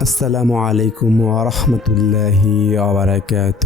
আসসালামু আলাইকুম ওরহমতুল্লাহি আবরাকাত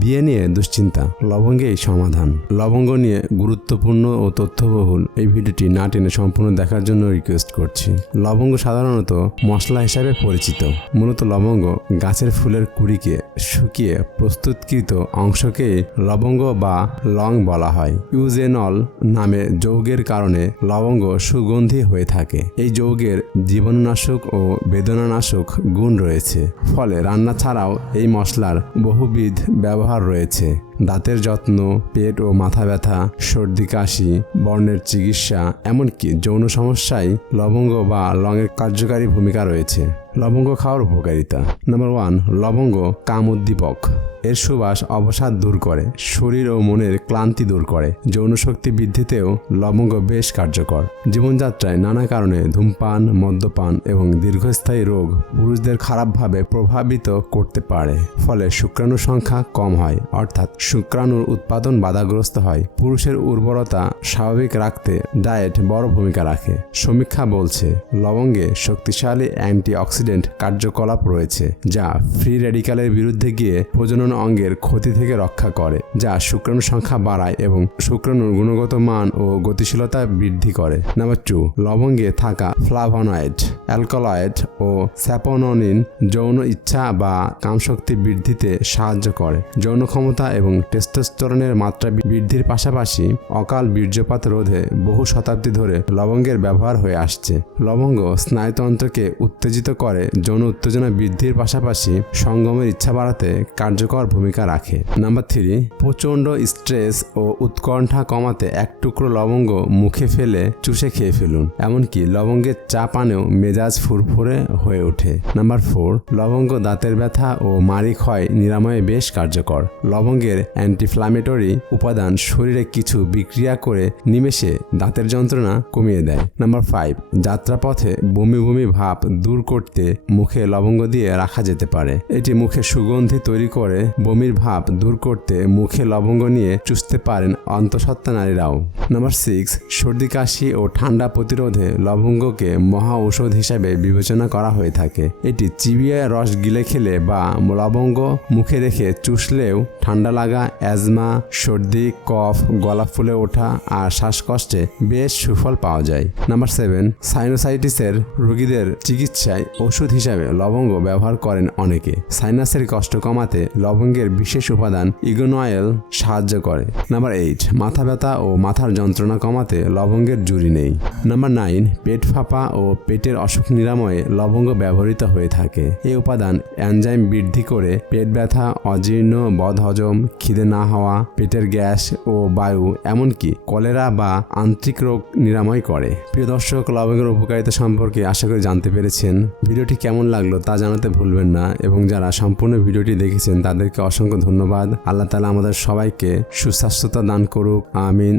বিয়ে নিয়ে দুশ্চিন্তা লবঙ্গেই সমাধান। লবঙ্গ নিয়ে গুরুত্বপূর্ণ ও তথ্যবহুল এই ভিডিওটি না টেনে সম্পূর্ণ দেখার জন্য রিকোয়েস্ট করছি। লবঙ্গ সাধারণত মশলা হিসাবে পরিচিত। মূলত লবঙ্গ গাছের ফুলের কুড়িকে শুকিয়ে প্রস্তুতকৃত অংশকে লবঙ্গ বা লং বলা হয়। ইউজেনল নামে যৌগের কারণে লবঙ্গ সুগন্ধি হয়ে থাকে। এই যৌগের জীবাণুনাশক ও বেদনানাশক গুণ রয়েছে। ফলে রান্না ছাড়াও এই মশলার বহুবিধ ব্যবহার রয়েছে। দাঁতের যত্ন, পেট ও মাথা ব্যথা, সর্দি, কাশি, বর্ণের চিকিৎসা, এমনকি যৌন সমস্যায় লবঙ্গ বা লংয়ের কার্যকারী ভূমিকা রয়েছে। লবঙ্গ খাওয়ার উপকারিতা। নাম্বার ওয়ান, লবঙ্গ কাম উদ্দীপক এর সুবাস অবসাদ দূর করে, শরীর ও মনের ক্লান্তি দূর করে। যৌন শক্তি বৃদ্ধিতেও লবঙ্গ বেশ কার্যকর। জীবনযাত্রায় নানা কারণে ধূমপান, মদ্যপান এবং দীর্ঘস্থায়ী রোগ পুরুষদের খারাপভাবে প্রভাবিত করতে পারে। ফলে শুক্রাণু সংখ্যা কম হয়, অর্থাৎ শুক্রাণুর উৎপাদন বাধাগ্রস্ত হয়। পুরুষের উর্বরতা স্বাভাবিক রাখতে ডায়েট বড় ভূমিকা রাখে। সমীক্ষা বলছে, লবঙ্গে শক্তিশালী অ্যান্টি অক্সিডেন্ট কার্যকলাপ রয়েছে, যা ফ্রি রেডিক্যালের বিরুদ্ধে গিয়ে প্রজনন অঙ্গের ক্ষতি থেকে রক্ষা করে, যা শুক্রাণু সংখ্যা বাড়ায় এবং শুক্রাণুর গুণগত মান ও গতিশীলতা বৃদ্ধি করে। নাম্বার টু লবঙ্গে থাকা ফ্লাভোনয়েড, অ্যালকলয়েড ও স্যাপোননিন যৌন ইচ্ছা বা কামশক্তি বৃদ্ধিতে সাহায্য করে। যৌন ক্ষমতা এবং টেস্টোস্টেরনের মাত্রা বৃদ্ধির পাশাপাশি অকাল বীর্যপাত রোধে বহু শতাব্দী ধরে লবঙ্গের ব্যবহার হয়ে আসছে। লবঙ্গ স্নায়ুতন্ত্রকে উত্তেজিত করে, যৌন উত্তেজনা বৃদ্ধির পাশাপাশি সঙ্গমের ইচ্ছা বাড়াতে কার্যকর ভূমিকা রাখে। নাম্বার থ্রি, প্রচণ্ড স্ট্রেস ও উৎকণ্ঠা কমাতে এক টুকরো লবঙ্গ মুখে ফেলে চুষে খেয়ে ফেলুন, এমনকি লবঙ্গের চা পানেও মেজাজ ফুরফুরে হয়ে ওঠে। নাম্বার ফোর, লবঙ্গ দাঁতের ব্যথা ও মারি ক্ষয় নিরাময়ে বেশ কার্যকর। লবঙ্গের অ্যান্টিফ্লামেটরি উপাদান শরীরে কিছু বিক্রিয়া করে নিমেষে দাঁতের যন্ত্রণা কমিয়ে দেয়। নাম্বার ফাইভ যাত্রাপথে বমি বমি ভাব দূর করতে মুখে লবঙ্গ দিয়ে রাখা যেতে পারে। এটি মুখে সুগন্ধি তৈরি করে বমির ভাব দূর করতে মুখে লবঙ্গ নিয়ে চুষতে পারেন অন্তঃসত্ত্বা নারীরাও। নাম্বার সিক্স সর্দি, কাশি ও ঠান্ডা প্রতিরোধে লবঙ্গকে মহা ঔষধ হিসাবে বিবেচনা করা হয়ে থাকে। এটি চিবিয়ে রস গিলে খেলে বা লবঙ্গ মুখে রেখে চুষলেও ঠান্ডা লাগা অ্যাজমা সর্দি, কফ, গলা ফুলে ওঠা আর শ্বাসকষ্টে বেশ সুফল পাওয়া যায়। নাম্বার সেভেন, সাইনোসাইটিসের রোগীদের চিকিৎসায় ওষুধ হিসাবে লবঙ্গ ব্যবহার করেন অনেকে। সাইনাসের কষ্ট কমাতে লবঙ্গের বিশেষ উপাদান ইগোনয়েল সাহায্য করে। নাম্বার এইট, মাথা ব্যথা ও মাথার যন্ত্রণা কমাতে লবঙ্গের জুড়ি নেই। নাম্বার নাইন, পেট ফাঁপা ও পেটের অসুখ নিরাময়ে লবঙ্গ ব্যবহৃত হয়ে থাকে। এই উপাদান অ্যানজাইম বৃদ্ধি করে পেট ব্যথা, অজীর্ণ, বদহজম খিদে না হওয়া, পেটের গ্যাস ও বায়ু, এমনকি কলেরা বা আন্ত্রিক রোগ নিরাময় করে। প্রিয় দর্শক, লবঙ্গের উপকারিতা সম্পর্কে আশা করি জানতে পেরেছেন। ভিডিওটি কেমন লাগল তা জানাতে ভুলবেন না এবং যারা সম্পূর্ণ ভিডিওটি দেখেছেন তাদেরকে অসংখ্য ধন্যবাদ। আল্লাহ তালা আমাদের সবাইকে সুস্বাস্থ্যতা দান করুক। আমিন।